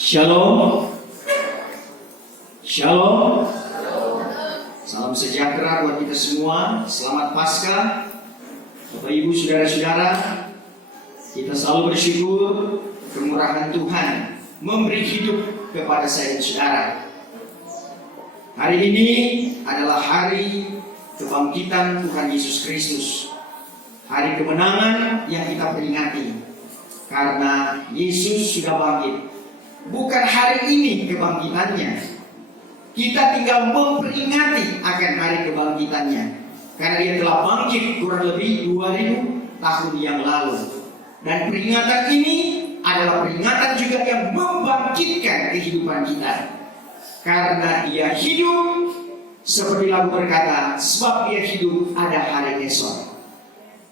Shalom. Shalom. Salam sejahtera buat kita semua. Selamat Paskah. Bapak Ibu, saudara-saudara, kita selalu bersyukur kemurahan Tuhan memberi hidup kepada saya dan saudara. Hari ini adalah hari kebangkitan Tuhan Yesus Kristus. Hari kemenangan yang kita peringati karena Yesus sudah bangkit. Bukan hari ini kebangkitannya, kita tinggal memperingati akan hari kebangkitannya, karena dia telah bangkit kurang lebih 2000 tahun yang lalu. Dan peringatan ini adalah peringatan juga yang membangkitkan kehidupan kita, karena dia hidup. Seperti lagu berkata, sebab dia hidup ada hari esok.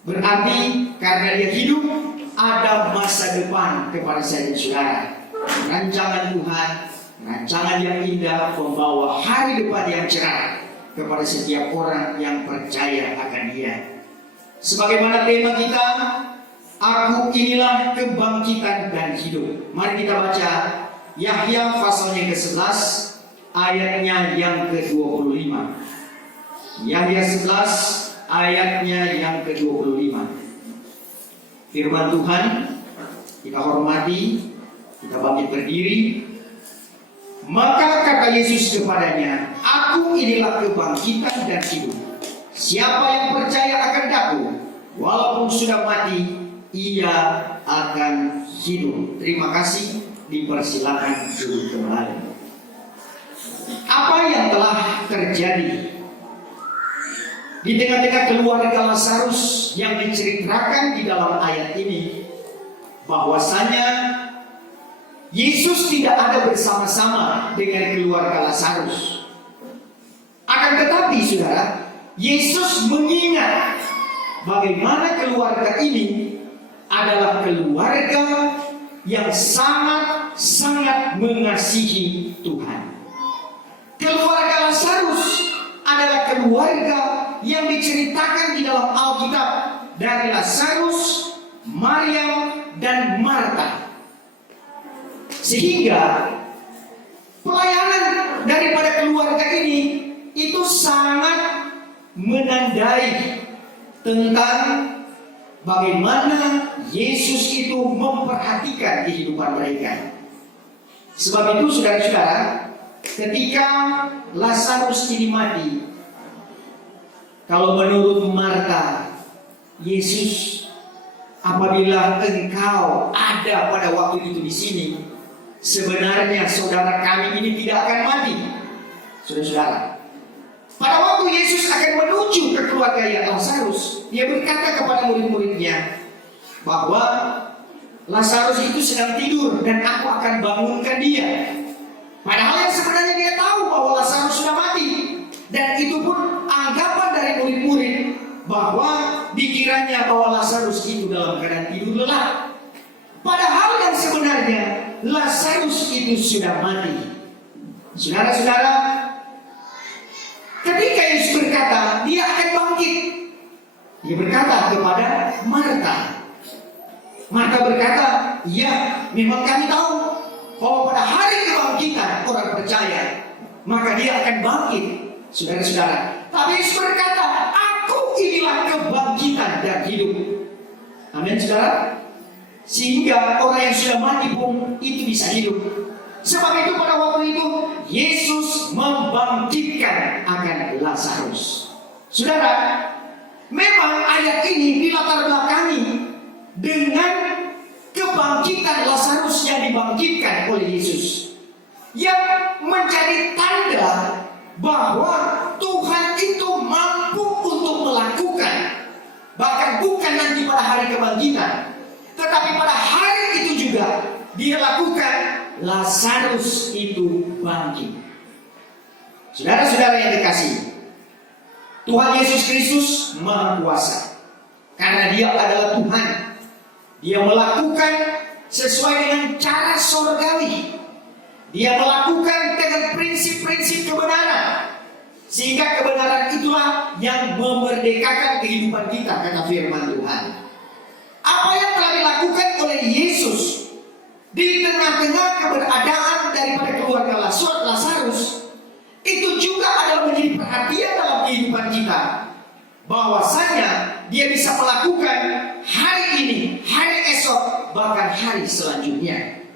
Berarti karena dia hidup, ada masa depan kepada saya dan saudara. Rancangan Tuhan, rancangan yang indah, membawa hari depan yang cerah kepada setiap orang yang percaya akan Dia. Sebagaimana tema kita, aku inilah kebangkitan dan hidup. Mari kita baca Yahya pasalnya ke-11 ayatnya yang ke-25. Yahya 11 ayatnya yang ke-25. Firman Tuhan, kita hormati, kita bangkit berdiri. Maka kata Yesus kepadanya, aku inilah kebangkitan dan hidup. Siapa yang percaya akan Aku, walaupun sudah mati, ia akan hidup. Terima kasih, dipersilakan duduk kembali. Apa yang telah terjadi di tengah-tengah keluarga Lazarus yang diceritakan di dalam ayat ini, bahwasanya Yesus tidak ada bersama-sama dengan keluarga Lazarus. Akan tetapi, saudara, Yesus mengingat bagaimana keluarga ini adalah keluarga yang sangat-sangat mengasihi Tuhan. Keluarga Lazarus adalah keluarga yang diceritakan di dalam Alkitab dari Lazarus, Maryam, dan Marta. Sehingga pelayanan daripada keluarga ini itu sangat menandai tentang bagaimana Yesus itu memperhatikan kehidupan mereka. Sebab itu, saudara-saudara, ketika Lazarus ini mati, kalau menurut Marta, Yesus, apabila engkau ada pada waktu itu di sini, sebenarnya saudara kami ini tidak akan mati. Saudara-saudara, pada waktu Yesus akan menuju ke keluarga Lazarus, dia berkata kepada murid-muridnya bahwa Lazarus itu sedang tidur dan aku akan bangunkan dia. Padahal yang sebenarnya dia tahu bahwa Lazarus sudah mati. Dan itu pun anggapan dari murid-murid bahwa dikiranya bahwa Lazarus itu dalam keadaan tidur lelap. Padahal yang sebenarnya Lazarus itu sudah mati. Saudara-saudara, ketika Yesus berkata dia akan bangkit, dia berkata kepada Marta. Marta berkata, ya, memang kami tahu bahwa pada hari kebangkitan orang percaya, maka dia akan bangkit. Saudara-saudara, tapi Yesus berkata, aku inilah kebangkitan dan hidup. Amin, saudara. Sehingga orang yang sudah mati pun itu bisa hidup. Sebab itu pada waktu itu Yesus membangkitkan akan Lazarus. Saudara, memang ayat ini dilatar belakangi dengan kebangkitan Lazarus yang dibangkitkan oleh Yesus, yang menjadi tanda bahwa Tuhan itu mampu untuk melakukan, bahkan bukan nanti pada hari kebangkitan, tetapi pada hari itu juga dia lakukan, Lazarus itu bangkit. Saudara-saudara yang dikasihi, Tuhan Yesus Kristus Maha Kuasa. Karena dia adalah Tuhan, dia melakukan sesuai dengan cara surgawi. Dia melakukan dengan prinsip-prinsip kebenaran, sehingga kebenaran itulah yang memerdekakan kehidupan kita, kata firman Tuhan. Apa yang telah dilakukan oleh Yesus di tengah tengah-tengah keberadaan daripada keluarga Lazarus, itu juga adalah menjadi perhatian dalam kehidupan kita, bahwasanya dia bisa melakukan hari ini, hari esok, bahkan hari selanjutnya.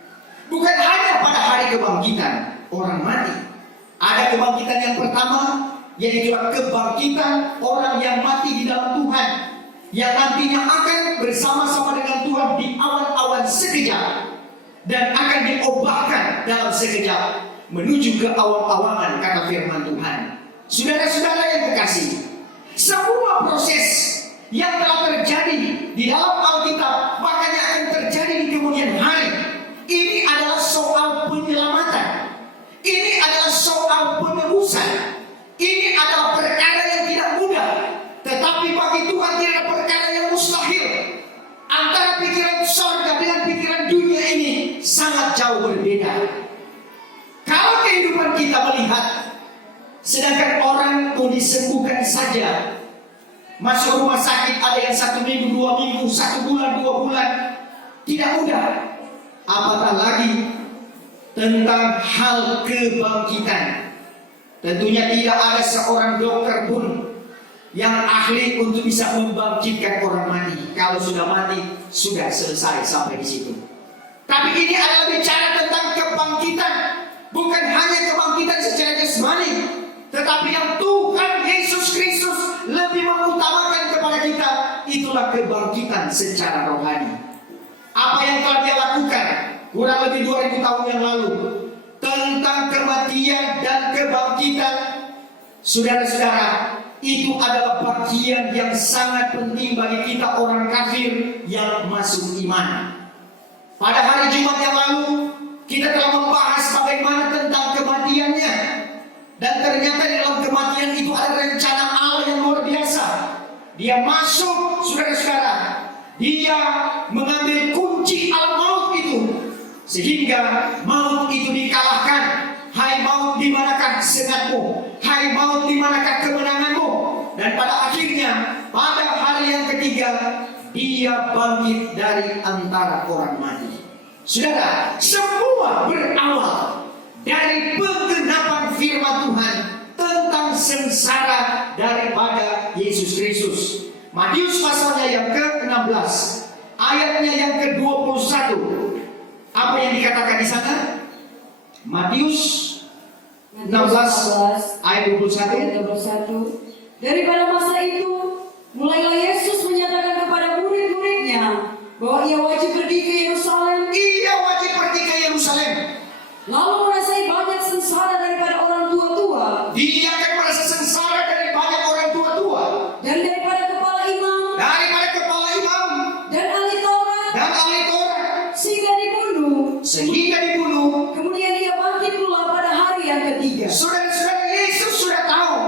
Bukan hanya pada hari kebangkitan orang mati. Ada kebangkitan yang pertama, yaitu kebangkitan orang yang mati di dalam Tuhan, yang nantinya akan bersama-sama dengan Tuhan di awan-awan sekejap, dan akan diobahkan dalam sekejap menuju ke awan-awanan, kata firman Tuhan. Saudara-saudara yang kekasih, semua proses yang telah terjadi di dalam Alkitab, bahkan yang akan terjadi di kemudian hari, ini adalah soal penyelamatan. Ini adalah soal penebusan. Ini adalah perkara yang tidak mudah, tetapi bagi Tuhan tidak ada perkara yang mustahil. Antara pikiran surga dengan pikiran dunia ini sangat jauh berbeda. Kalau kehidupan kita melihat, sedangkan orang mau disembuhkan saja, masuk rumah sakit ada yang 1 minggu, 2 minggu, 1 bulan, 2 bulan, tidak mudah. Apatah lagi tentang hal kebangkitan. Tentunya tidak ada seorang dokter pun yang ahli untuk bisa membangkitkan orang mati. Kalau sudah mati, sudah selesai sampai di situ. Tapi ini adalah bicara tentang kebangkitan, bukan hanya kebangkitan secara jasmani, tetapi yang Tuhan Yesus Kristus lebih mengutamakan kepada kita, itulah kebangkitan secara rohani. Apa yang telah dia lakukan kurang lebih 2000 tahun yang lalu tentang kematian dan kebangkitan, saudara-saudara, itu adalah bagian yang sangat penting bagi kita orang kafir yang masuk iman. Pada hari Jumat yang lalu kita telah membahas bagaimana tentang kematiannya, dan ternyata di dalam kematian itu ada rencana Allah yang luar biasa. Dia masuk, saudara-saudara, dia mengambil kunci alam maut itu, sehingga maut itu dikalahkan. Hai maut, di manakah sengatmu? Hai maut, di manakah kemenanganmu? Dan pada akhirnya, pada hari yang ketiga, dia bangkit dari antara orang mati. Saudara, semua berawal dari penggenapan firman Tuhan tentang sengsara daripada Yesus Kristus. Matius pasalnya yang ke-16, ayatnya yang ke-21. Apa yang dikatakan di sana? Matius 16 ayat 21. Daripada masa itu, mulailah Yesus menyatakan kepada murid-muridnya bahwa ia wajib pergi ke Yerusalem. Ia wajib pergi ke Yerusalem. Lalu merasai banyak sengsara daripada orang tua-tua. Dia akan merasa sengsara dari banyak orang tua-tua. Dan daripada kepala imam. Daripada kepala imam. Dan ahli Taurat. Dan ahli Taurat. Sehingga dibunuh. Kemudian ia bangkit pula pada hari yang ketiga. Saudara-saudara, Yesus sudah tahu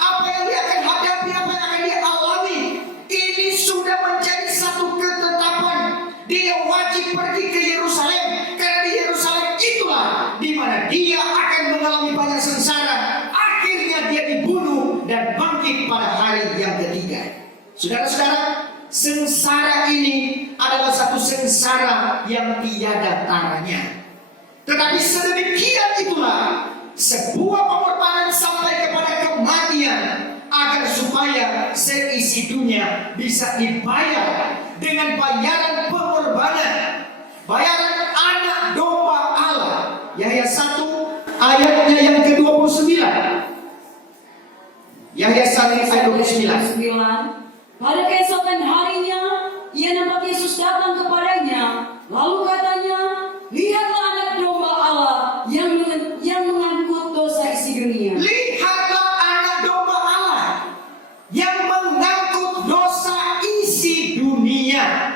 apa yang dia akan hadapi, apa yang akan dia alami. Ini sudah menjadi satu ketetapan. Dia wajib pergi ke Yerusalem, karena di Yerusalem itulah di mana dia akan mengalami banyak sengsara. Akhirnya dia dibunuh dan bangkit pada hari yang ketiga. Saudara-saudara, sengsara ini adalah satu sengsara yang tiada taranya. Tetapi sedemikian itulah sebuah pengorbanan sampai kepada kematian, agar supaya seisi dunia bisa dibayar dengan bayaran pengorbanan, bayaran anak domba Allah. Yahya 1 ayatnya yang ke-29. Yahya 1 ayat 29. Pada keesokan harinya, ia nampak Yesus datang kepadanya. Lalu katanya, lihatlah anak domba Allah yang mengangkut dosa isi dunia. Lihatlah anak domba Allah yang mengangkut dosa isi dunia.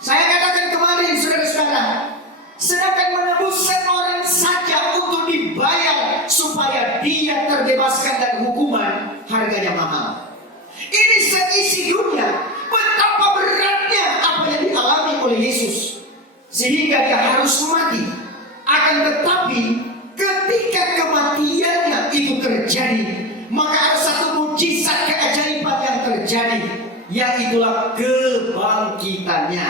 Saya katakan kemarin, saudara-saudara, sedangkan menebus seorang saja untuk dibayar supaya dia terbebaskan dari hukuman, harganya mahal. Ini seisi dunia. Betapa beratnya apa yang dialami oleh Yesus, sehingga dia harus mati. Akan tetapi ketika kematiannya itu terjadi, maka ada satu mukjizat keajaiban yang terjadi, yaitulah kebangkitannya.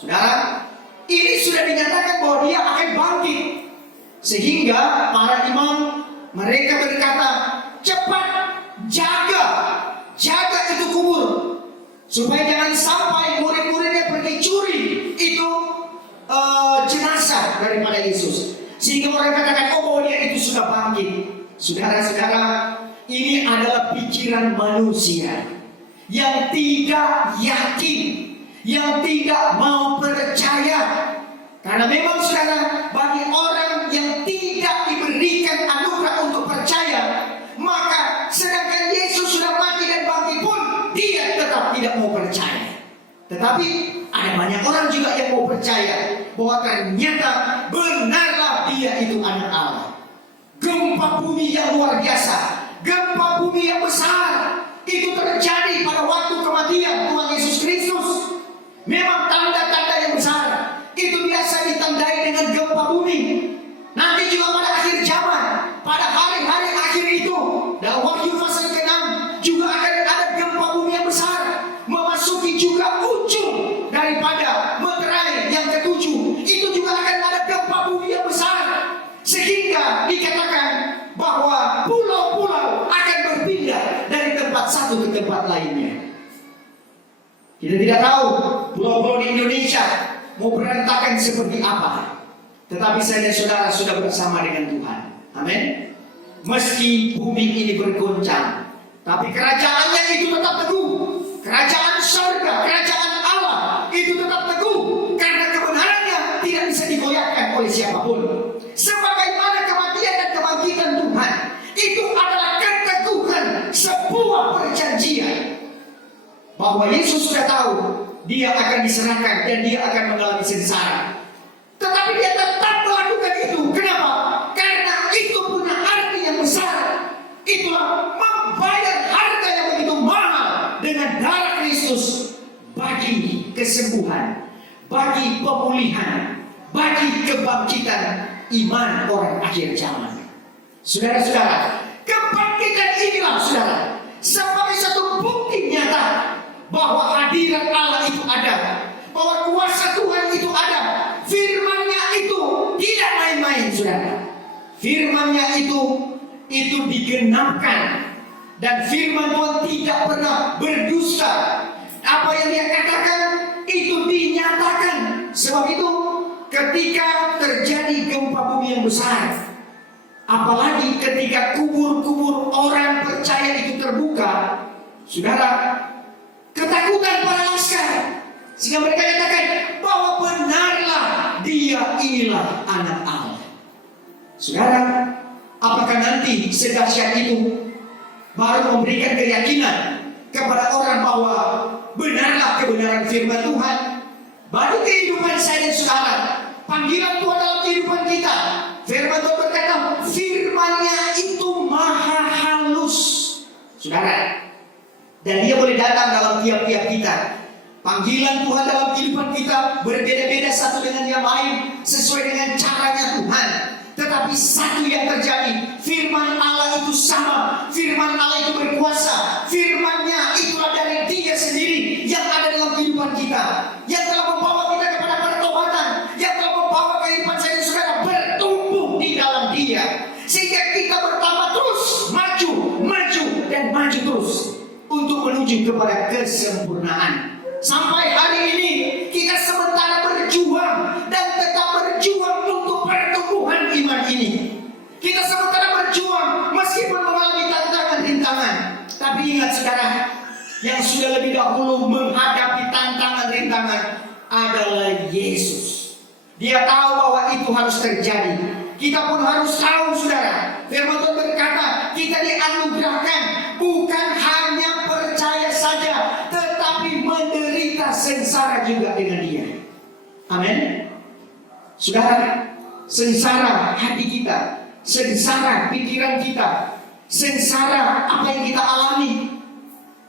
Saudara, ini sudah dinyatakan bahwa dia akan bangkit. Sehingga para imam mereka berkata, cepat jaga itu kubur, supaya jangan sampai murid-muridnya pergi curi itu jenazah daripada Yesus. Sehingga orang katakan, oh bahwa dia itu sudah bangkit. Saudara-saudara, ini adalah pikiran manusia yang tidak yakin, yang tidak mau percaya. Karena memang saudara, bagi orang yang tidak diberikan anugerah untuk percaya, maka sedangkan Yesus sudah mati dan bangkit pun, dia tetap tidak mau percaya. Tetapi ada banyak orang juga yang mau percaya bahwa ternyata benarlah dia itu anak Allah. Gempa bumi yang luar biasa, gempa bumi yang besar, itu terjadi pada waktu kematian Tuhan Yesus Kristus. Memang tanda-tanda yang besar itu biasa ditandai dengan gempa bumi. Nanti juga pada akhir zaman, pada hari-hari akhir itu, dalam Wahyu pasal ke-6 juga akan ada gempa bumi yang besar, memasuki juga ujung daripada meterai yang ke-7. Itu juga akan ada gempa bumi yang besar, sehingga dikatakan bahwa pulau-pulau akan berpindah dari tempat satu ke tempat lainnya. Kita tidak tahu pulau-pulau di Indonesia mau berantakan seperti apa, tetapi saya dan saudara sudah bersama dengan Tuhan. Amin. Meski bumi ini bergoncang, tapi kerajaannya itu tetap teguh. Kerajaan surga, kerajaan Allah itu tetap teguh, karena kebenarannya tidak bisa digoyahkan oleh siapapun. Sebagaimana kematian dan kebangkitan Tuhan itu adalah keteguhan sebuah perjanjian, bahwa Yesus sudah tahu dia akan diserahkan dan dia akan mengalami sengsara, tetapi dia tetap melakukan itu. Kenapa? Karena itu punya arti yang besar. Itulah membayar harga yang begitu mahal dengan darah Kristus bagi kesembuhan, bagi pemulihan, bagi kebangkitan iman orang akhir zaman. Saudara-saudara, kebangkitan inilah saudara sebagai satu bukti nyata bahwa hadirat Allah itu ada, bahwa kuasa Tuhan itu ada. Firman-Nya itu tidak main-main, saudara. Firman-Nya itu digenapkan, dan firman Tuhan tidak pernah berdusta. Apa yang Dia katakan itu dinyatakan. Sebab itu ketika terjadi gempa bumi yang besar, apalagi ketika kubur-kubur orang percaya itu terbuka, saudara, ketakutan para laskar, sehingga mereka katakan bahwa benarlah dia inilah anak Allah. Saudara, apakah nanti sedahsyat itu baru memberikan keyakinan kepada orang bahwa benarlah kebenaran firman Tuhan, baru kehidupan saya dan saudara, panggilan Tuhan dalam kehidupan kita. Firman Tuhan berkata, firman-Nya itu maha halus, saudara, dan dia boleh datang dalam tiap-tiap kita. Panggilan Tuhan dalam kehidupan kita berbeda-beda satu dengan yang lain, sesuai dengan caranya Tuhan. Tetapi satu yang terjadi, firman Allah itu sama, firman Allah itu berkuasa, firman-Nya itulah dari Dia sendiri yang ada dalam kehidupan kita, yang telah membawa kita kepada pertobatan, yang telah membawa kehidupan saya dan saudara bertumbuh di dalam Dia, sehingga kita bertambah terus, maju dan maju terus untuk menuju kepada kesempurnaan. Sampai hari ini kita sementara berjuang dan tetap berjuang untuk pertumbuhan iman ini. Kita sementara berjuang meskipun mengalami tantangan-rintangan. Tapi ingat saudara, yang sudah lebih dahulu menghadapi tantangan-rintangan adalah Yesus. Dia tahu bahwa itu harus terjadi. Kita pun harus tahu saudara, firman Tuhan berkata kita dianugerahkan bukan hanya percaya saja, tetapi menderita sengsara juga dengan Dia. Amin. Saudara, sengsara hati kita, sengsara pikiran kita, sengsara apa yang kita alami,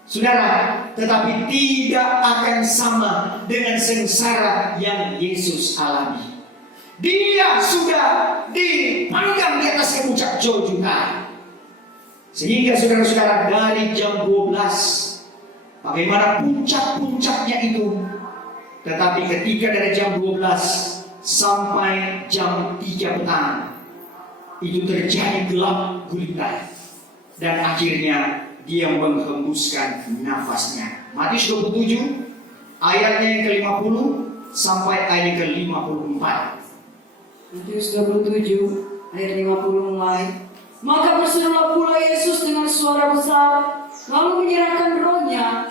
saudara, tetapi tidak akan sama dengan sengsara yang Yesus alami. Dia sudah dipanggang di atas puncak Golgota. Sehingga saudara-saudara, dari jam 12, bagaimana puncak-puncaknya itu, Tetapi ketika dari jam 12 sampai jam 3 petang, itu terjadi gelap gulita. Dan akhirnya dia menghembuskan nafasnya. Matius 27 ayatnya yang ke-50 sampai ayat yang ke-54. Matius 27 ayat 50 mulai. Maka berserulah pula Yesus dengan suara besar, lalu menyerahkan rohnya.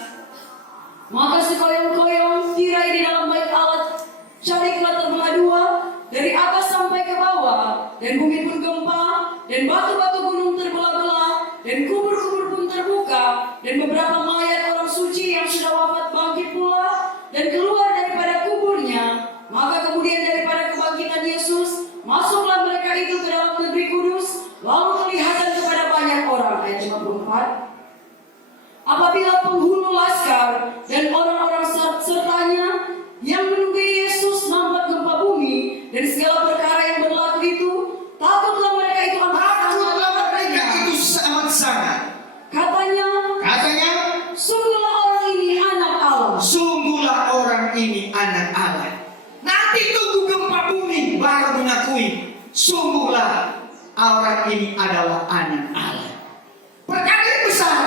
Maka sekoyong-koyong tirai di dalam bait Allah cariklah terbelah dua, dari atas sampai ke bawah, dan bumi pun gempa, dan batu-batu gunung terbelah-belah, dan kubur-kubur pun terbuka, dan beberapa mayat orang suci yang sudah wafat bangkit pula, dan keluar daripada kuburnya. Maka kemudian daripada kebangkitan Yesus, masuklah mereka itu ke dalam negeri kudus, lalu kelihatan kepada banyak orang. Ayat 54. Apabila penghulu laskar dan orang-orang sertanya yang menunggu Yesus nampak gempa bumi dan segala perkara yang berlaku itu, takutlah mereka itu amat sangat. Katanya, sungguhlah orang ini anak Allah. Sungguhlah orang ini anak Allah. Nanti tunggu gempa bumi baru mengakui sungguhlah orang ini adalah anak Allah. Perkara yang besar,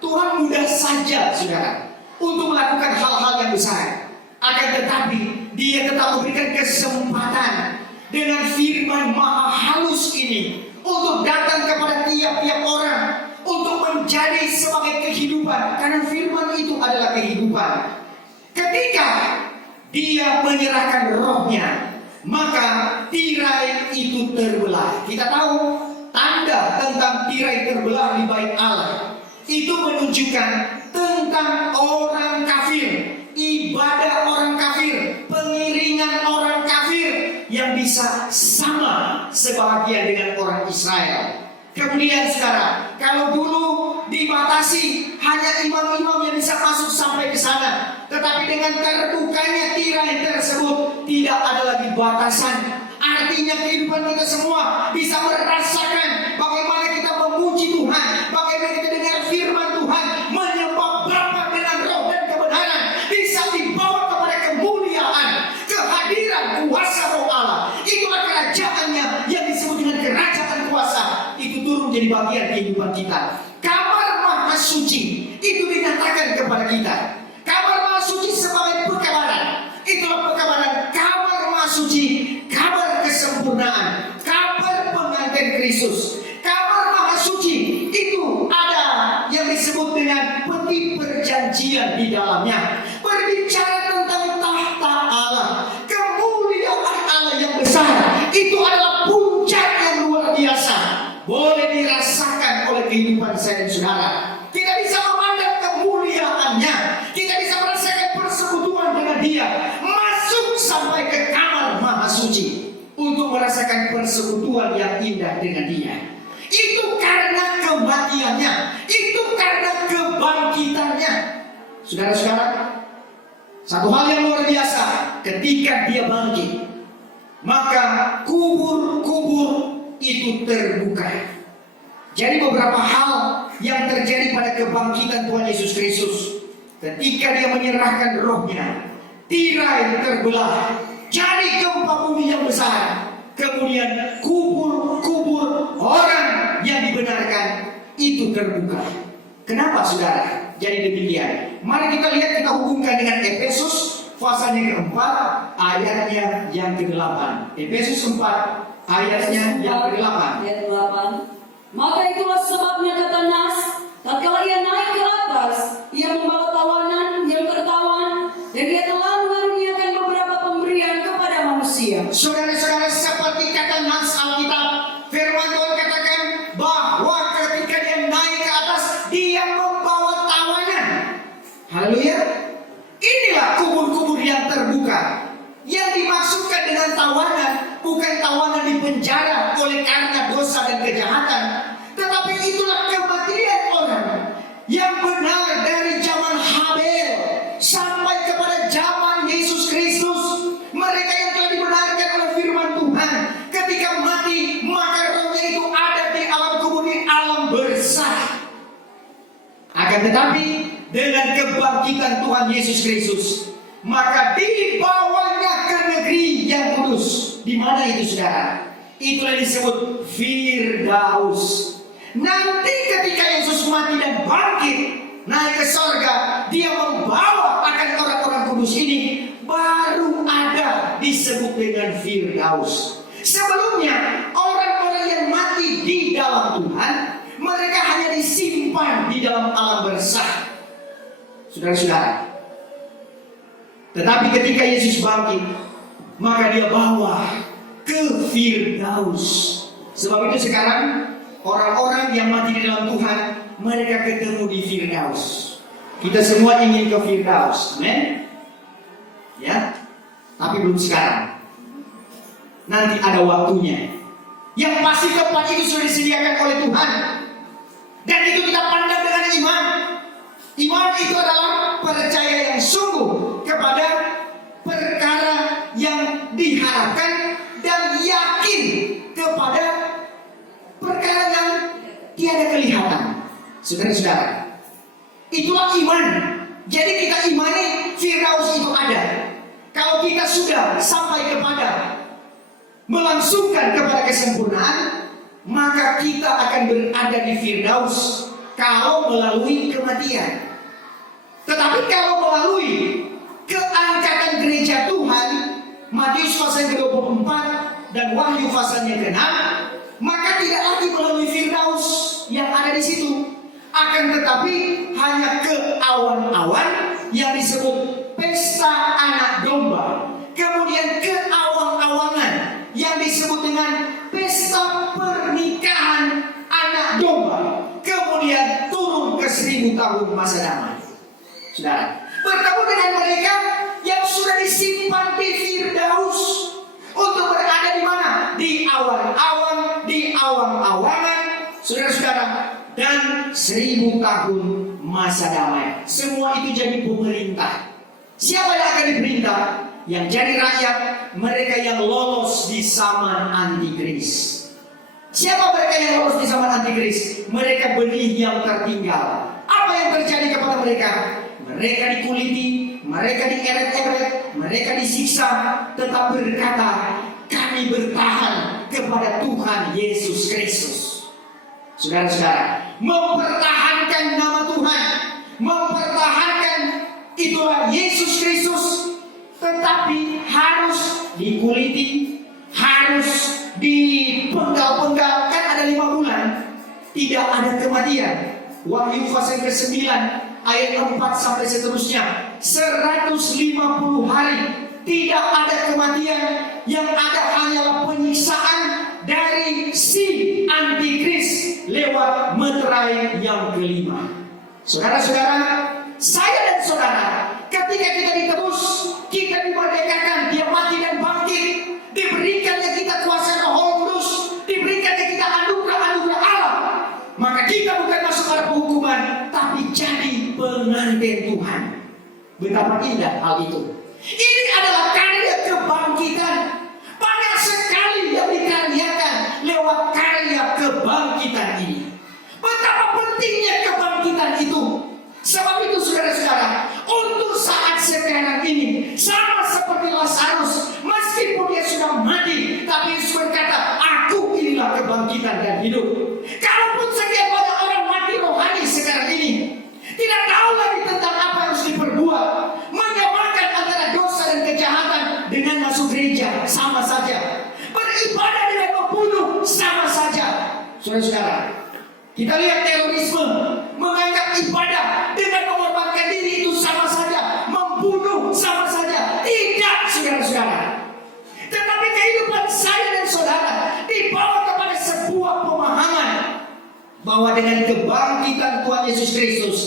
Tuhan mudah saja, saudara, untuk melakukan hal-hal yang besar. Akan tetapi Dia tetap memberikan kesempatan dengan firman maha halus ini untuk datang kepada tiap-tiap orang, untuk menjadi sebagai kehidupan. Karena firman itu adalah kehidupan. Ketika Dia menyerahkan rohnya, maka tirai itu terbelah. Kita tahu tanda tentang tirai terbelah di bait Allah itu menunjukkan tentang orang kafir, ibadah orang kafir, pengiringan orang kafir yang bisa sama sebahagian dengan orang Israel. Kemudian sekarang, kalau dulu dibatasi hanya imam-imam yang bisa masuk sampai ke sana, tetapi dengan terbukanya tirai tersebut tidak ada lagi batasan. Artinya kehidupan kita semua bisa merasakan bagaimana kita memuji Tuhan, bagaimana kita dengar firman Tuhan, menyembah Bapa dengan roh dan kebenaran, bisa dibawa kepada kemuliaan, kehadiran kuasa roh Allah. Itulah kerajaannya yang disebut dengan kerajaan kuasa. Itu turun jadi bagian kehidupan kita. Kamar Maha Suci itu dinyatakan kepada kita. Kamar Maha Suci sebagai pekabaran. Itulah pekabaran kamar Maha Suci, kabar kesempurnaan, kabar pengantin Kristus. Kamar Maha Suci itu ada yang disebut dengan peti perjanjian di dalamnya, berbicara tentang tahta Allah, kemuliaan Allah yang besar. Itu adalah puncak yang luar biasa, boleh dirasakan oleh kehidupan saya dan saudara. Kita bisa memandang kemuliaannya, kita bisa merasakan persekutuan dengan Dia, masuk sampai ke kamar Maha Suci untuk merasakan persekutuan yang indah dengan Dia. Itu karena kematiannya, itu karena kebangkitannya. Saudara-saudara, satu hal yang luar biasa, ketika Dia bangkit, maka kubur-kubur itu terbuka. Jadi beberapa hal yang terjadi pada kebangkitan Tuhan Yesus Kristus, ketika Dia menyerahkan rohnya, tirai terbelah, jadi gempa bumi yang besar. Kemudian kubur-kubur orang yang dibenarkan itu terbuka. Kenapa saudara? Jadi demikian. Mari kita lihat, kita hubungkan dengan Efesus pasal yang keempat ayatnya yang ke-8. Efesus 4 ayatnya yang ke-8. Ayat 8. Maka itulah sebabnya kata Nas, tatkala Ia naik ke atas, Ia membawa tawanan yang tertawan, dan Ia telah mengaruniakan beberapa pemberian kepada manusia. Saudara-saudara, seperti kata Nas Alkitab, firman Tuhan katakan bahwa ketika Dia naik ke atas, Dia membawa tawanan. Haleluya. Inilah kubur-kubur yang terbuka. Yang dimaksudkan dengan tawanan bukan tawanan di penjara oleh karena dosa dan kejahatan, tetapi itulah kematian orang yang benar dari zaman Habel sampai kepada zaman Yesus Kristus. Mereka yang telah dibenarkan oleh firman Tuhan, ketika mati maka rohnya itu ada di alam kubur, di alam bersah. Akan tetapi dengan kebangkitan Tuhan Yesus Kristus, maka dibawanya ke negeri yang kudus. Di mana itu, saudara? Itulah disebut Firdaus. Nanti ketika Yesus mati dan bangkit naik ke sorga, dia membawa akan orang-orang kudus ini, baru ada disebut dengan Firdaus. Sebelumnya orang-orang yang mati di dalam Tuhan, mereka hanya disimpan di dalam alam barzakh, saudara-saudara. Tetapi ketika Yesus bangkit, maka dia bawa ke Firdaus. Sebab itu sekarang orang-orang yang mati di dalam Tuhan, mereka ketemu di Firdaus. Kita semua ingin ke Firdaus, amen? Ya, tapi belum sekarang. Nanti ada waktunya. Yang pasti tempat itu sudah disediakan oleh Tuhan, dan itu kita pandang dengan iman. Iman itu adalah percaya yang sungguh kepada perkara yang diharapkan dan yakin kepada perkara yang tiada kelihatan. Saudara-saudara, itulah iman. Jadi kita imani Firdaus itu ada. Kalau kita sudah sampai kepada melangsungkan kepada kesempurnaan, maka kita akan berada di Firdaus kalau melalui kematian. Tetapi kalau melalui keangkatan gereja Tuhan, Matius pasal ke-24 dan Wahyu pasalnya ke-6, maka tidak lagi melalui Firdaus yang ada di situ, akan tetapi hanya ke awan-awan yang disebut pesta anak domba, kemudian ke awang-awangan yang disebut dengan pesta pernikahan anak domba, kemudian turun ke 1000 tahun masa damai. Saudara, bertemu dengan mereka yang sudah disimpan di Firdaus untuk berada di mana? Di awan-awan, di awang-awangan, saudara-saudara, dan 1000 tahun masa damai. Semua itu jadi pemerintah. Siapa yang akan diperintah? Yang jadi rakyat, mereka yang lolos di zaman antikris. Siapa mereka yang lolos di zaman antikris? Mereka benih yang tertinggal. Apa yang terjadi kepada mereka? Mereka dikuliti, mereka dieret-eret, mereka disiksa, tetap berkata, kami bertahan kepada Tuhan Yesus Kristus. Saudara-saudara, mempertahankan nama Tuhan, mempertahankan itulah Yesus Kristus, tetapi harus dikuliti, harus dipenggal-penggal. Kan ada 5 bulan tidak ada kematian. Wahyu pasal ke-9 ayat 4 sampai seterusnya, 150 hari tidak ada kematian. Yang ada hanyalah penyiksaan dari si antikris lewat meterai yang kelima. Saudara-saudara, saya dan saudara, ketika kita ditebus, kita dimerdekakan, dia mati dan bangkit, diberikannya kita kuasa Roh Kudus, diberikannya kita anugerah-anugerah Allah, maka kita bukan masuk pada penghukuman, tapi jadi pengantin Tuhan. Betapa indah hal itu. Ini adalah karya kebangkitan. Banyak sekali yang dikaryakan lewat karya kebangkitan ini. Betapa pentingnya kebangkitan itu. Sebab itu saudara-saudara, untuk saat sekarang ini, sama seperti Lazarus, meskipun dia sudah mati, tapi Yesus berkata, aku inilah kebangkitan dan hidup. Kalaupun setiap orang mati rohani sekarang ini, tidak tahu lagi tentang apa yang harus diperbuat, menyamakan antara dosa dan kejahatan dengan masuk gereja, sama saja. Beribadah dengan membunuh, sama saja. Saudara-saudara, kita lihat terorisme, menganggap ibadah dengan mengorbankan diri itu sama saja, membunuh sama saja. Tidak, saudara-saudara. Tetapi kehidupan saya dan saudara dibawa kepada sebuah pemahaman bahwa dengan kebangkitan Tuhan Yesus Kristus,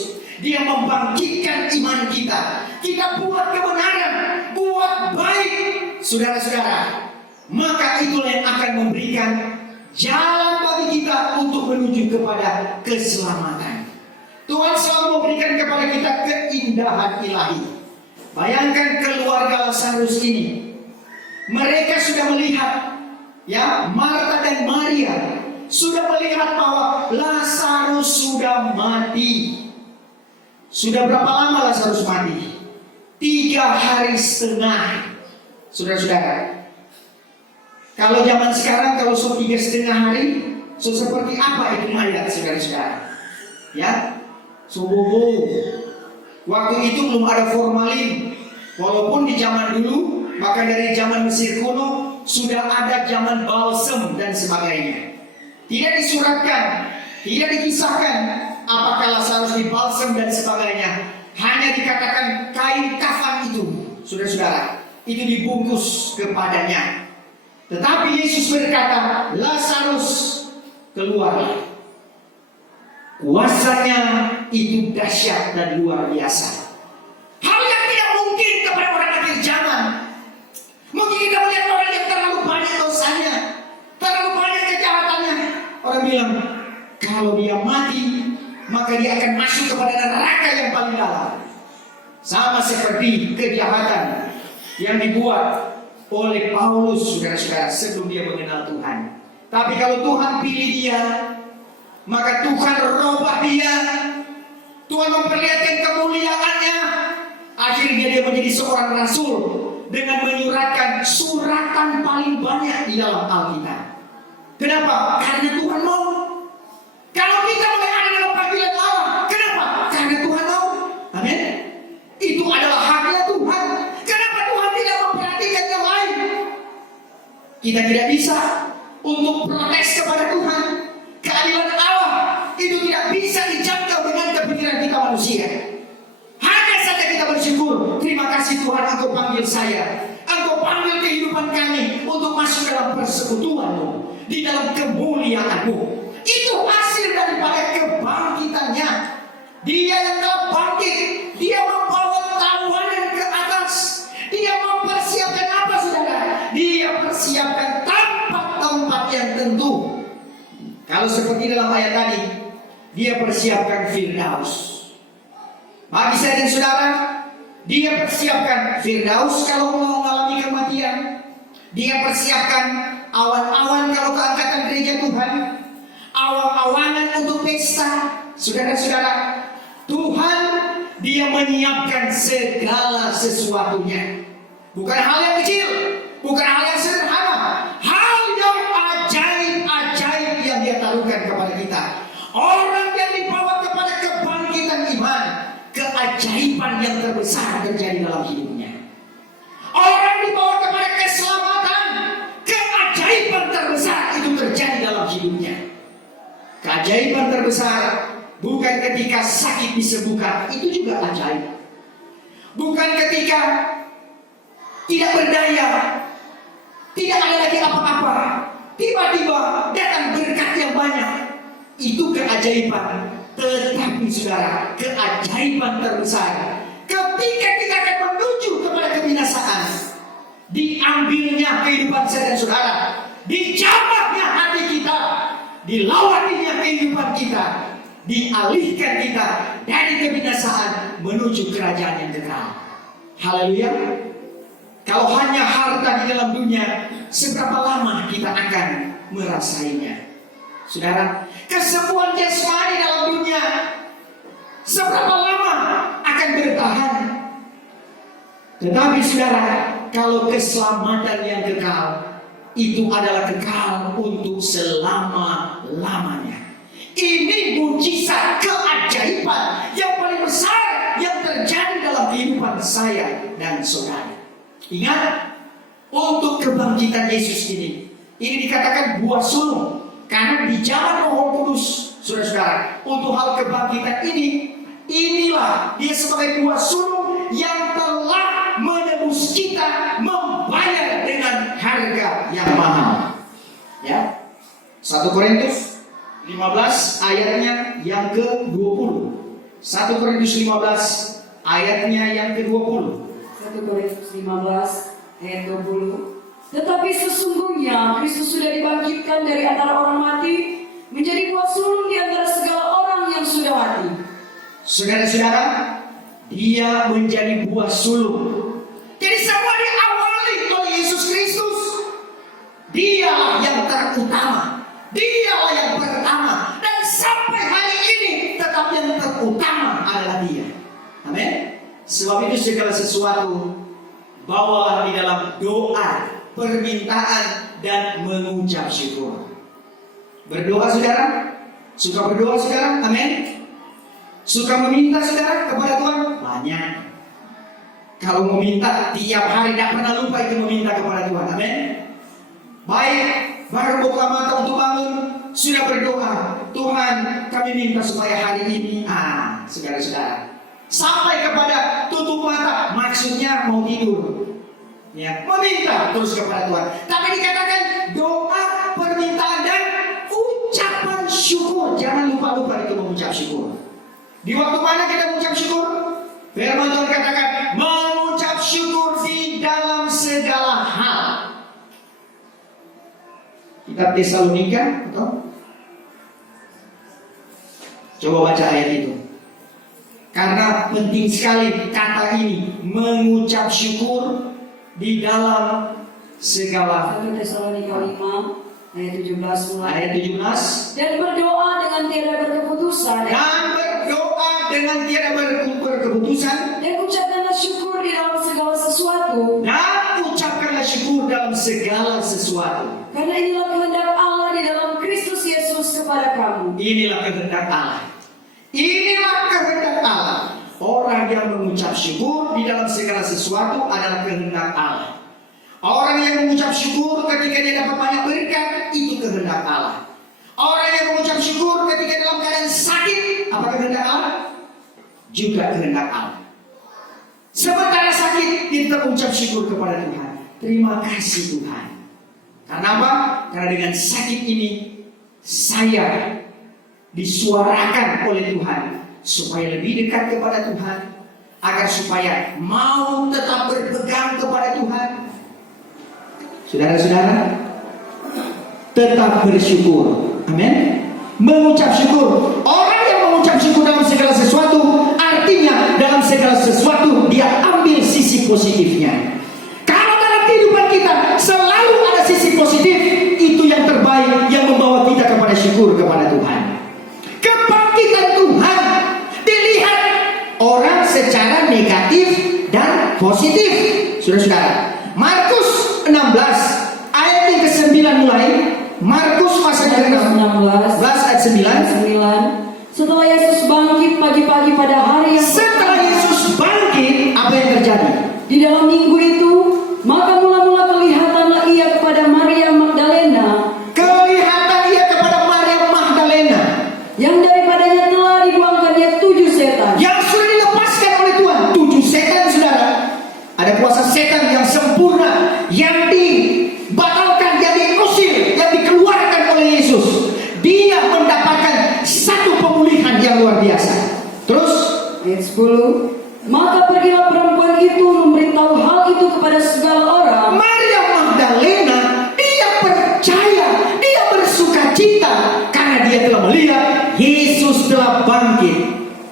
dia membangkitkan iman kita. Kita buat kebenaran, buat baik, saudara-saudara. Maka itulah yang akan memberikan jalan bagi kita untuk menuju kepada keselamatan. Tuhan selalu memberikan kepada kita keindahan ilahi. Bayangkan keluarga Lazarus ini. Mereka sudah melihat, ya, Marta dan Maria sudah melihat bahwa Lazarus sudah mati. Sudah berapa lama Lazarus mati? 3 hari setengah. Saudara-saudara, kalau zaman sekarang kalau 3,5 hari, seperti apa itu mayat, saudara-saudara? Ya, subuh. Waktu itu belum ada formalin. Walaupun di zaman dulu, maka dari zaman Mesir kuno sudah ada zaman balsem dan sebagainya. Tidak disuratkan, tidak dikisahkan apakah harus dibalsem dan sebagainya. Hanya dikatakan kain kafan itu, saudara-saudara, itu dibungkus kepadanya. Tetapi Yesus berkata, Lazarus keluar. Kuasanya itu dahsyat dan luar biasa. Hal yang tidak mungkin kepada orang akhir zaman. Mungkin kita melihat orang yang terlalu banyak dosanya, terlalu banyak kejahatannya. Orang bilang, kalau dia mati, maka dia akan masuk kepada neraka yang paling dalam. Sama seperti kejahatan yang dibuat oleh Paulus, saudara-saudara, sebelum dia mengenal Tuhan. Tapi kalau Tuhan pilih dia, maka Tuhan robah dia, Tuhan memperlihatkan kemuliaannya. Akhirnya dia menjadi seorang rasul dengan menyuratkan suratan paling banyak di dalam Alkitab. Kenapa? Karena Tuhan mau. Kalau kita boleh ada dalam panggilan Allah, kenapa? Karena Tuhan mau. Amin. Itu adalah haknya Tuhan. Kenapa Tuhan tidak memperhatikan yang lain? Kita tidak bisa untuk protes kepada Tuhan. Keadilan Allah itu tidak bisa dijangkau dengan kepikiran kita manusia. Hanya saja kita bersyukur, terima kasih Tuhan, Engkau panggil saya, Engkau panggil kehidupan kami untuk masuk dalam persekutuan-Mu, di dalam kemuliaan-Mu. Itu hasil daripada kebangkitannya. Dia yang telah bangkit, dia membawa tawanan ke atas. Dia mempersiapkan apa, saudara? Dia persiapkan tempat-tempat yang tentu. Kalau seperti dalam ayat tadi, dia persiapkan Firdaus. Bagi saya dan saudara, dia persiapkan Firdaus kalau mau mengalami kematian. Dia persiapkan awan-awan kalau keangkatan gereja Tuhan, awan-awanan untuk pesta. Saudara-saudara, Tuhan dia menyiapkan segala sesuatunya. Bukan hal yang kecil, bukan hal yang sederhana, hal yang ajaib-ajaib yang dia taruhkan kepada kita. Orang yang dibawa kepada kebangkitan iman, keajaiban yang terbesar terjadi dalam hidupnya. Orang dibawa kepada keselamatan, keajaiban terbesar itu terjadi dalam hidupnya. Keajaiban terbesar bukan ketika sakit disembuhkan, itu juga ajaib. Bukan ketika tidak berdaya, tidak ada lagi apa-apa, tiba-tiba datang berkat yang banyak, itu keajaiban. Tetapi saudara, keajaiban terbesar ketika kita akan menuju kepada kebinasaan, diambilnya kehidupan saya dan saudara, dijamahnya hati kita, dilawatinya kehidupan kita, dialihkan kita dari kebinasaan menuju kerajaan yang kekal. Haleluya. Kalau hanya harta di dalam dunia, seberapa lama kita akan merasainya? Saudara, kesembuhan jasmani dalam dunia, seberapa lama akan bertahan? Tetapi saudara, kalau keselamatan yang kekal, itu adalah kekal untuk selama-lamanya. Ini mujizat keajaiban yang paling besar yang terjadi dalam kehidupan saya dan saudara. Ingat, untuk kebangkitan Yesus ini dikatakan buah sulung. Karena di zaman Roh Kudus, saudara-saudara, untuk hal kebangkitan inilah dia sebagai buah sulung yang telah menebus kita, membayar dengan harga yang mahal. Ya, 1 Korintus 15 ayatnya yang ke-20. 1 Korintus 15 ayatnya yang ke-20. 1 Korintus 15 ayat 20. Tetapi sesungguhnya Kristus sudah dibangkitkan dari antara orang mati, menjadi buah sulung di antara segala orang yang sudah mati. Saudara-saudara, dia menjadi buah sulung. Jadi semua diawali oleh Yesus Kristus. Dialah yang terutama, dialah yang pertama, dan sampai hari ini tetap yang terutama adalah dia. Amin. Sebab itu segala sesuatu bawalah di dalam doa, permintaan, dan mengucap syukur. Berdoa saudara? Suka berdoa saudara? Amin. Suka meminta saudara kepada Tuhan? Banyak. Kalau meminta tiap hari, tidak pernah lupa itu meminta kepada Tuhan. Amin. Baik, baru buka mata untuk bangun, sudah berdoa, Tuhan kami minta supaya hari ini, saudara-saudara, sampai kepada tutup mata, maksudnya mau tidur, ya, meminta terus kepada Tuhan. Tapi dikatakan doa, permintaan, dan ucapan syukur. Jangan lupa-lupa itu mengucap syukur. Di waktu mana kita mengucap syukur? Firman Tuhan katakan mengucap syukur di dalam segala hal. Kitab Tesalonika, atau coba baca ayat itu. Karena penting sekali kata ini, mengucap syukur di dalam segala. 1 Tesalonika 5 ayat 17 mulai. Ayat 17. Dan berdoa dengan tiada berkeputusan. Dan berdoa dengan tiada berkeputusan. Dan ucapkanlah syukur di dalam segala sesuatu. Dan ucapkanlah syukur dalam segala sesuatu. Karena inilah kehendak Allah di dalam Kristus Yesus kepada kamu. Inilah kehendak Allah. Inilah kehendak Allah. Orang yang mengucap syukur di dalam segala sesuatu adalah kehendak Allah. Orang yang mengucap syukur ketika dia dapat banyak berkat, itu kehendak Allah. Orang yang mengucap syukur ketika dalam keadaan sakit, apa kehendak Allah? Juga kehendak Allah. Sementara sakit, dia tetap mengucap syukur kepada Tuhan. Terima kasih Tuhan. Karena apa? Karena dengan sakit ini saya disuarakan oleh Tuhan supaya lebih dekat kepada Tuhan, agar supaya mau tetap berpegang kepada Tuhan. Saudara-saudara, tetap bersyukur. Amin. Mengucap syukur. Orang yang mengucap syukur dalam segala sesuatu, artinya dalam segala sesuatu dia ambil sisi positifnya. Kalau dalam kehidupan kita selalu ada sisi positif, itu yang terbaik yang membawa kita kepada syukur kepada Tuhan. Kebangkitan Tuhan dilihat orang secara negatif dan positif. Saudara-saudara, Markus 16 ayat yang ke-9 mulai. Markus pasal ke-16 ayat 9. Setelah Yesus bangkit pagi-pagi pada hari yang Setelah Yesus bangkit, apa yang terjadi? di dalam minggu itu, maka mula-mula kelihatanlah ia kepada Maria Magdalena, Kelihatan ia kepada Maria Magdalena yang daripadanya telah dibuangkannya 7 setan. yang sudah dilepaskan oleh Tuhan. 7 setan, saudara. Ada kuasa setan yang sempurna, yang dibatalkan, yang diusir, yang dikeluarkan oleh Yesus. Dia mendapatkan satu pemulihan yang luar biasa. Terus Ayat 10. Maka pergilah perempuan itu memberitahu hal itu kepada segala orang. Maria Magdalena, dia percaya, dia bersukacita karena dia telah melihat Yesus telah bangkit.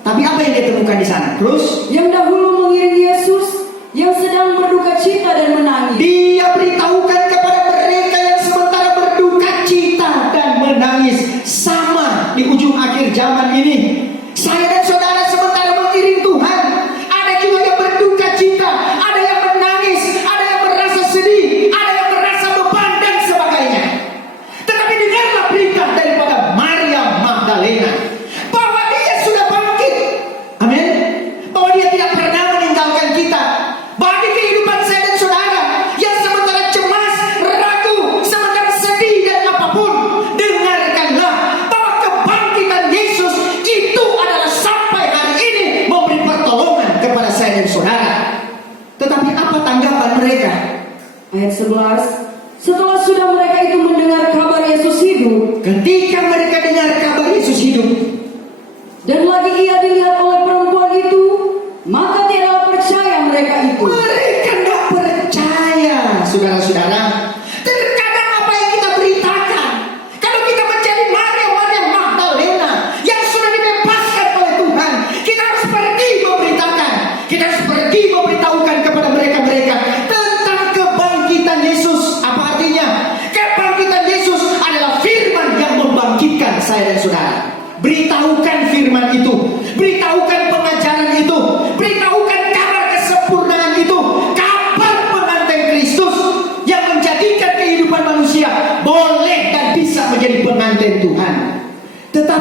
Tapi apa yang dia temukan di sana? Terus Yang dahulu mengiring Yesus, yang sedang berduka cita dan menangis. dia beritahukan kepada mereka yang sementara berduka cita dan menangis. Sama di ujung akhir zaman ini, saya dan saudara sementara mengiring Tuhan, ada juga yang berduka cita, ada yang menangis, ada yang merasa sedih, ada yang merasa beban dan sebagainya. Tetapi dengarlah berita daripada Maria Magdalena bahwa dia sudah bangkit. Amin. Bahwa dia tidak pernah meninggalkan kita. Bagi kehidupan saya dan saudara yang sementara cemas, ragu, sementara sedih dan apapun, dengarkanlah bahwa kebangkitan Yesus itu adalah sampai hari ini memberi pertolongan kepada saya dan saudara. Tetapi apa tanggapan mereka? Ayat 11. Setelah sudah mereka itu mendengar kabar Yesus hidup, Ketika mereka dengar kabar Yesus hidup, dan lagi ia dilihat oleh perempuan itu, maka tidaklah percaya mereka itu. mereka tidak percaya, saudara-saudara. Terkadang apa yang kita beritakan, kalau kita menjadi Maria Magdalena yang sudah dibebaskan oleh Tuhan, kita harus pergi memberitakan, kita harus pergi memberitahukan kepada mereka tentang kebangkitan Yesus. Apa artinya? Kebangkitan Yesus adalah firman yang membangkitkan saya dan saudara. Beritahukan firman itu, beritahukan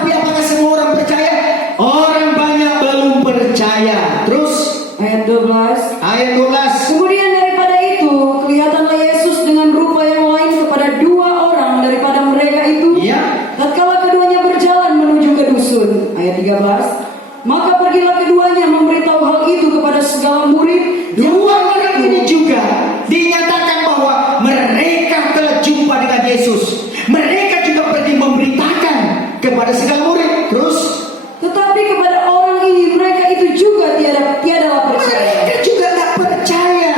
Tetapi apakah semua orang percaya? Orang banyak belum percaya. Terus Ayat 12. ayat 12. Kemudian daripada itu, kelihatanlah Yesus dengan rupa yang lain kepada dua orang daripada mereka itu. Ya. Tatkala keduanya berjalan menuju ke dusun. Ayat 13. Maka pergilah keduanya memberitahu hal itu kepada segala murid. Dua orang ini juga dinyatakan bahwa mereka telah jumpa dengan Yesus. Mereka juga pergi memberitakan kepada segala murid. Terus Tetapi kepada orang ini mereka itu juga tiadalah percaya. mereka juga tidak percaya.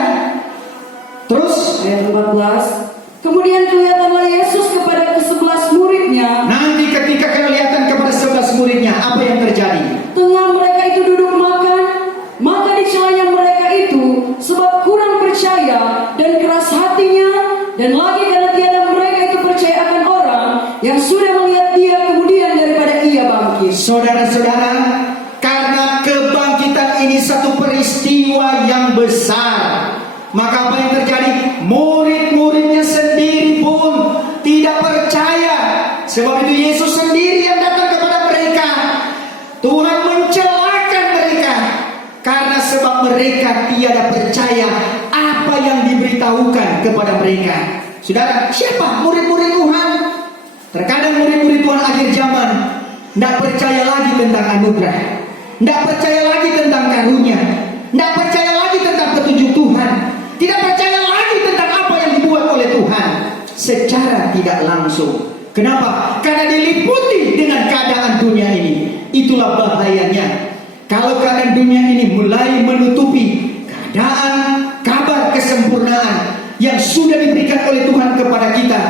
Terus Ayat 14. Kemudian kelihatanlah Yesus kepada ke-11 muridnya. nanti ketika kelihatan kepada 11 muridnya, apa yang terjadi? Tengah mereka itu duduk makan, maka dicelanya mereka itu sebab kurang percaya dan keras hatinya, dan lagi karena tiada mereka itu percaya akan orang yang sudah melihat dia kemudian daripada ia bangkit. Saudara-saudara, karena kebangkitan ini satu peristiwa yang besar, maka apa yang terjadi? Murid-muridnya sendiri pun tidak percaya. Sebab itu Yesus sendiri yang datang kepada mereka. Tuhan mencelakan mereka karena sebab mereka tiada percaya apa yang diberitahukan kepada mereka. Saudara, siapa murid-murid Tuhan? Terkadang murid-murid Tuhan akhir zaman tidak percaya lagi tentang anugerah, tidak percaya lagi tentang karunia, tidak percaya lagi tentang petunjuk Tuhan, tidak percaya lagi tentang apa yang dibuat oleh Tuhan secara tidak langsung. Kenapa? Karena diliputi dengan keadaan dunia ini. Itulah bahayanya. Kalau keadaan dunia ini mulai menutupi keadaan kabar kesempurnaan yang sudah diberikan oleh Tuhan kepada kita,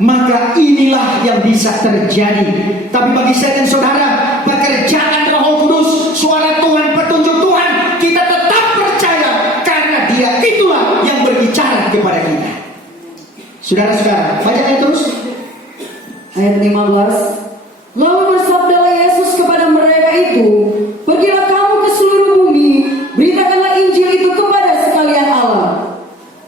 maka inilah yang bisa terjadi. Tapi bagi saya dan saudara, pekerjaan Roh Kudus, suara Tuhan, petunjuk Tuhan, kita tetap percaya karena Dia itulah yang berbicara kepada kita. Saudara-saudara, baca ayat terus. Ayat 15. Lalu bersabdalah Yesus kepada mereka itu, pergilah kamu ke seluruh bumi, beritakanlah Injil itu kepada sekalian Allah.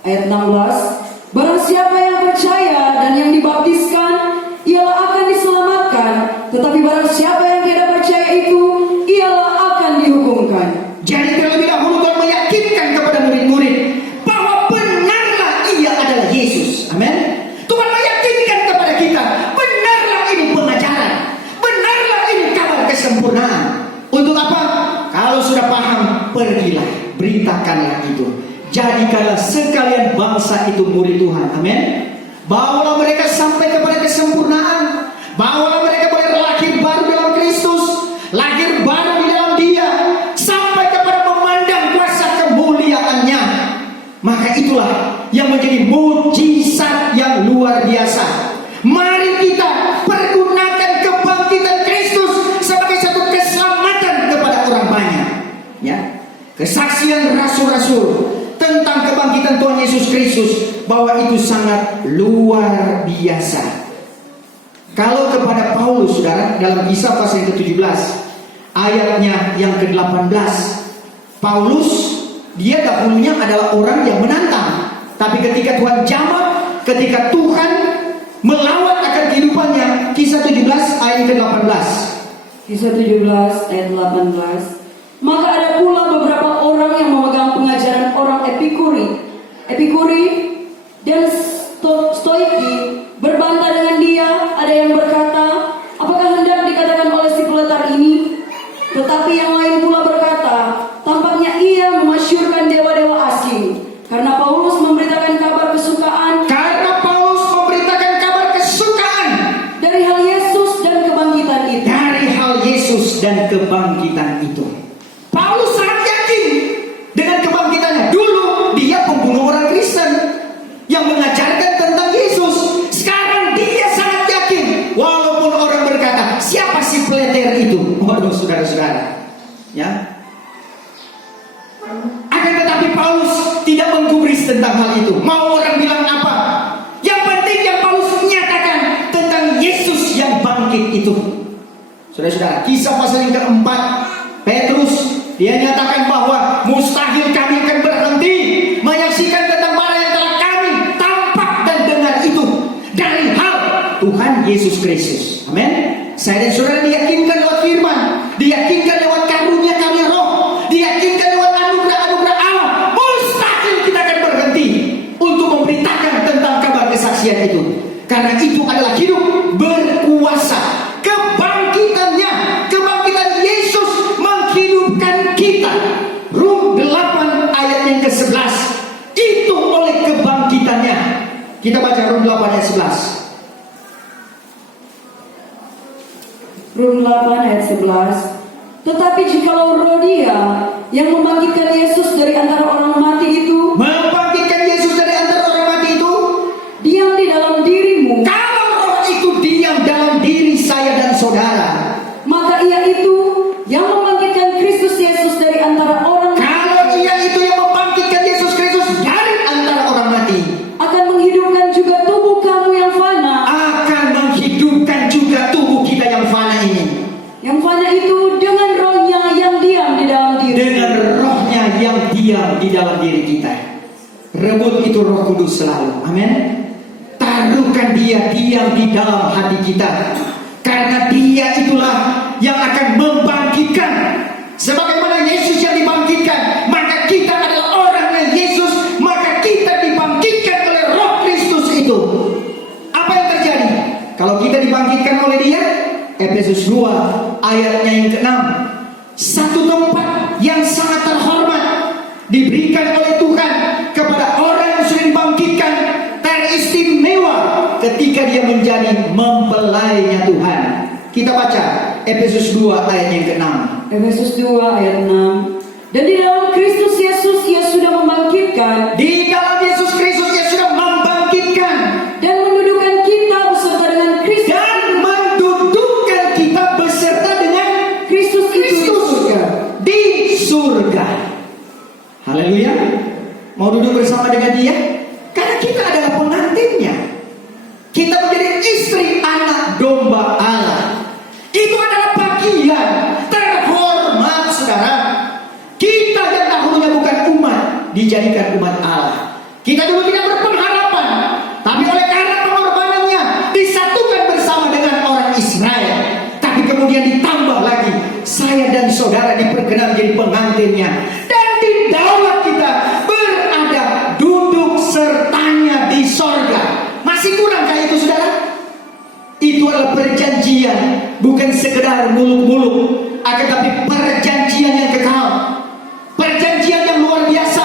Ayat 16. Barang siapa yang percaya dan yang dibaptiskan, ialah akan diselamatkan. Tetapi barang siapa yang tidak percaya itu, ialah akan dihukumkan. Jadi terlebih dahulu Tuhan meyakinkan kepada murid-murid bahwa benarlah Ia adalah Yesus. Amin. Tuhan meyakinkan kepada kita, benarlah ini pengajaran, benarlah ini kabar kesempurnaan. Untuk apa? Kalau sudah paham, pergilah, beritakanlah itu. Jadikanlah sekalian bangsa itu murid Tuhan. Amin. Bawalah mereka sampai kepada kesempurnaan. Bawalah mereka boleh lahir baru dalam Kristus, lahir baru di dalam Dia, sampai kepada memandang kuasa kemuliaan-Nya. Maka itulah yang menjadi mujizat yang luar biasa. Mari kita pergunakan kebangkitan Kristus sebagai satu keselamatan kepada orang banyak. Ya, kesaksian rasul-rasul tentang kebangkitan Tuhan Yesus Kristus bahwa itu sangat luar biasa. Kalau kepada Paulus, saudara, dalam Kisah pasal yang ke-17 ayatnya yang ke-18, Paulus dia dahulunya adalah orang yang menantang, tapi ketika Tuhan jamah, ketika Tuhan melawat akan kehidupannya. Kisah 17 ayat ke-18. Kisah 17 ayat 18. Maka ada pula beberapa orang yang memegang pengajaran orang Epikuri dan Stoiki berbantah dengan dia. Ada yang berkata, apakah hendak dikatakan oleh si peletar ini? Tetapi yang lain pula berkata, tampaknya ia memasyurkan dewa-dewa asing. Karena Paulus memberitakan kabar kesukaan dari hal Yesus dan kebangkitan itu. Dan kebangkitan itu, Paulus sangat yakin dengan kebangkitannya. Dulu dia pembunuh orang Kristen yang mengajarkan tentang Yesus. Sekarang dia sangat yakin, walaupun orang berkata, siapa si peleter itu? Waduh, saudara-saudara, ya. Akan tetapi Paulus tidak menggubris tentang hal itu. Mau orang bilang apa? Yang penting yang Paulus nyatakan tentang Yesus yang bangkit itu. Saudara-saudara, Kisah pasal yang keempat, Petrus dia nyatakan bahwa mustahil kami akan berhenti menyaksikan tentang mana yang telah kami tampak dan dengar itu dari hal Tuhan Yesus Kristus. Amin. Saya dan saudara diyakinkan lewat firman, diyakinkan lewat karunia-karunia roh, diyakinkan lewat anugerah-anugerah Allah. Mustahil kita akan berhenti untuk memberitakan tentang kabar kesaksian itu. Karena itu adalah hidup berkuasa. Kebangkitan Yesus menghidupkan kita. Rum 8 ayat yang ke-11. Itu oleh kebangkitannya. Kita baca Rum 8 ayat 11. Rum 8 ayat 11. Tetapi jikalau roh Dia yang membangkitkan Yesus dari antara orang mati itu Membangkitkan Yesus dari antara orang mati itu, diam di dalam dirimu, kalau roh itu diam dalam diri saya dan saudara, maka Ia itu yang membangkitkan Kristus Yesus dari antara orang kalau Ia itu yang membangkitkan Yesus Kristus dari antara orang mati, akan menghidupkan juga tubuh kamu yang fana. akan menghidupkan juga tubuh kita yang fana ini. Yang fana itu dengan rohnya yang diam di dalam diri. Dengan rohnya yang diam di dalam diri kita. Rebut itu Roh Kudus selalu. Amin. Taruhkan Dia diam di dalam hati kita. Karena Dia itulah yang akan membangkitkan. Sebagaimana Yesus yang dibangkitkan, maka kita adalah orangnya Yesus, maka kita dibangkitkan oleh Roh Kristus itu. Apa yang terjadi kalau kita dibangkitkan oleh Dia? Efesus 2 ayatnya yang ke-6. Satu tempat yang sangat terhormat diberikan oleh Tuhan kepada orang yang sudah dibangkitkan, teristimewa ketika dia menjadi mempelainya Tuhan. Kita baca Efesus 2 ayat yang ke-6. Efesus 2 ayat 6. Dan di dalam Kristus Yesus Ia sudah membangkitkan, Di dalam Yesus Kristus Ia sudah membangkitkan dan mendudukan kita beserta dengan Kristus. dan mendudukan kita beserta dengan Kristus itu di surga. di surga. Haleluya. Mau duduk bersama dengan Dia? Karena kita adalah pengantinnya. Kita menjadi istri anak domba Allah. Itu adalah bagian terhormat, saudara. Kita yang dahulunya bukan umat, dijadikan umat Allah. Kita dulu tidak berpengharapan, tapi oleh karena pengorbanannya disatukan bersama dengan orang Israel. Tapi kemudian ditambah lagi, saya dan saudara diperkenan menjadi pengantinnya. Dan di daulat kita berada duduk sertanya di sorga. Masih kurangkah itu, saudara? Itu adalah perjanjian, bukan sekedar muluk-muluk, akan tapi perjanjian yang kekal, perjanjian yang luar biasa.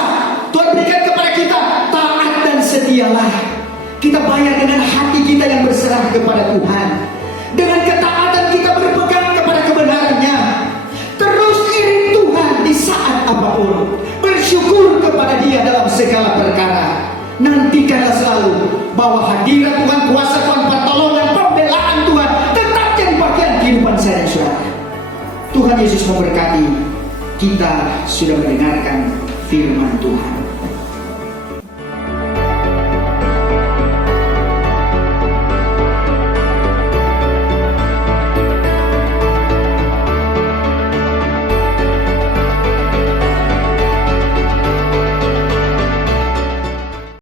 Tuhan berikan kepada kita taat dan setialah. Kita bayar dengan hati kita yang berserah kepada Tuhan. Dengan ketaatan kita berpegang kepada kebenarannya. Terus iring Tuhan di saat apapun. Bersyukur kepada Dia dalam segala perkara. Nantikanlah selalu bahwa hadirat Tuhan, kuasa Tuhan, pertolongan, pembelaan Tuhan tetap jadi bagian kehidupan saya dan saudara. Tuhan Yesus memberkati. Kita sudah mendengarkan firman Tuhan.